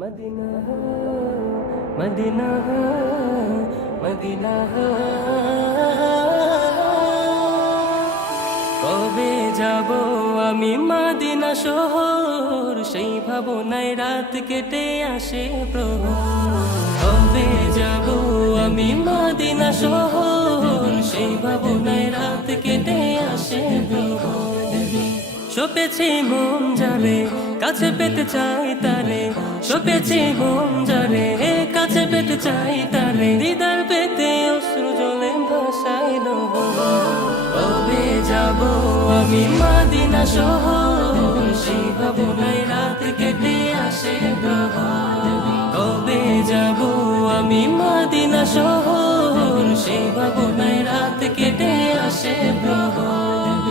Medina Medina Medina কবে যাব আমি মদিনা শহর, সেই ভাবনায় রাত কেটে আসে প্রহর। কবে যাব আমি মদিনা শহর, সেই ভাবনায় রাত কেটে আসে প্রহর। সপেছে মন যারে কাছে পেতে চাই তারে, সপেছে মন যারে কাছে পেতে চাই তারে, হৃদয় পেতে অশ্রু জলে ভাসাইল। কবে যাব আমি মদিনা শহর, সেই ভাবনায় রাত কেটে আসে প্রহর। কবে যাব আমি মদিনা শহর, সেই ভাবনায় রাত কেটে আসে প্রহর।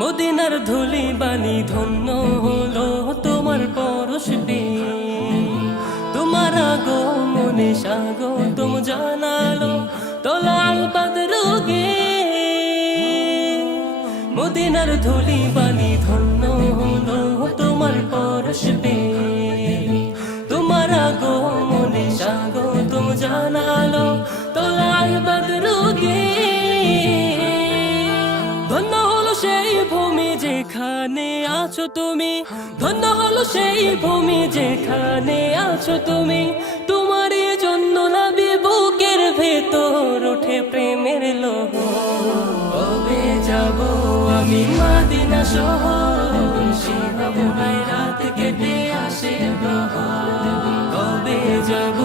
মদিনার ধুলি বালি ধন্য হলো তোমার পরশ পেয়ে, তোমার আগমনে স্বাগতম জানালো তলাল বদরুগে। মদিনার ধুলি বালি ধন্য হলো তোমার পরশ পেয়ে, তোমার আগমনে স্বাগতম জানালো তলাল বদরুগে। ধন্য হলো সেই ভূমি যেখানে আছো তুমি, ধন্য হলো সেই ভূমি যেখানে আছো তুমি। তোমারই জন্য নবী বুকের ভেতর ওঠে প্রেমের লোহ। কবে যাব আমি মদিনা শহর, সেই ভাবনায় রাত কেটে আসে প্রহর। কবে যাব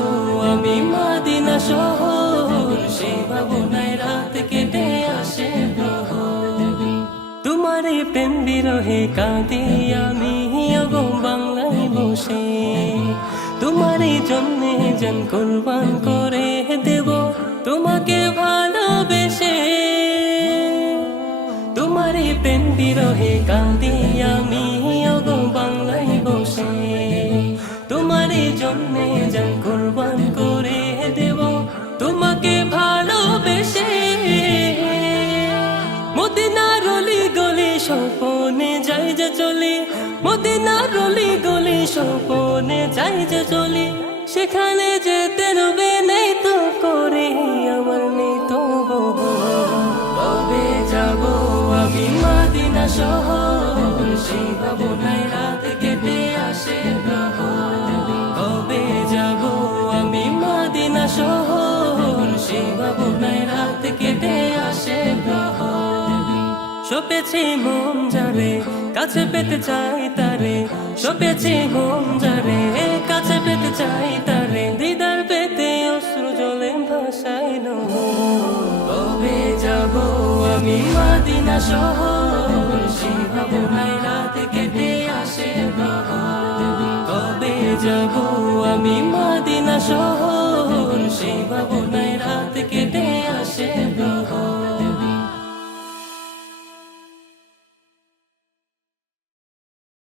আমি মদিনা শহর, সেই ভাবনায় রাত কেটে আসে প্রহর। তোমারে প্রেম বিরহে কাঁদি আমি ওগো বাংলায় বসে, তোমারই জন্যে জান কুরবান করে দেব তোমাকে ভালোবেসে। তোমারই প্রেম বিরহে কাঁদি আমি ওগো বাংলায় বসে, তোমারই জন্যে জান কুরবান করে দেব তোমাকে ভালোবেসে। মদিনার অলি গলি স্বপনে যাই যে চলি, মদিনার অলি গলি স্বপনে যাই যে চলি। সেখানে যেতে রবে নেই তো করে আমার নেই তো বহু। কবে যাব আমি মদিনা শহর, সেই ভাবনায় রাত কেটে আসে প্রহর। কবে যাব আমি মদিনা শহর, সেই ভাবনায় রাত কেটে আসে প্রহর। সপেছে মন যারে কাছে পেতে চাই তারে, সপেছে মন যারে কাছে পেতে চাই তারে, হৃদয় পেতে অশ্রু জলে ভাসাইল। কবে যাব আমি মদিনা শহর, সেই ভাবনায় রাত কেটে আসে প্রহর। কবে যাব আমি মদিনা শহর, সেই ভাবনায়